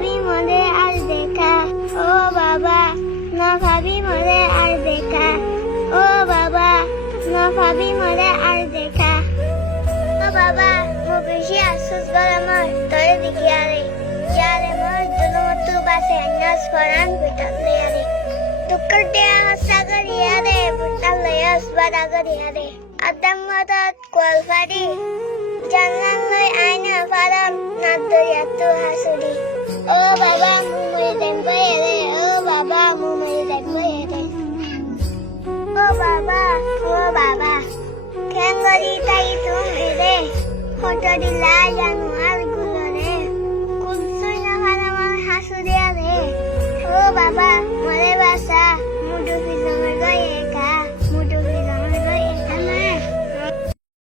ভাবি মরে আর দেখা, ও বাবা না ভাবি মরে আর দেখা, ও বাবা না ভাবি মরে আর দেখা। ও বাবা মো বেশি আফসোস করে আমার তোরে দেখিয়া রে, ইয়ারে মোর দুলমতু বাসে আন্নাস পরান বিটাল রে, টুকর দেয়া হসা করিয়া রে বিটাল লয়াস বাদা করিয়া রে, আদম মদত কোয়ালফারি জানলান লই আইনা ফারাম নাদ দরিয়া তু হাসুরি। ও বাবা মুমুই দেখবে রে, ও বাবা মুমুই দেখবে রে, ও বাবা কেন গরি তাই তুমি রে, ফটো দিলা জানো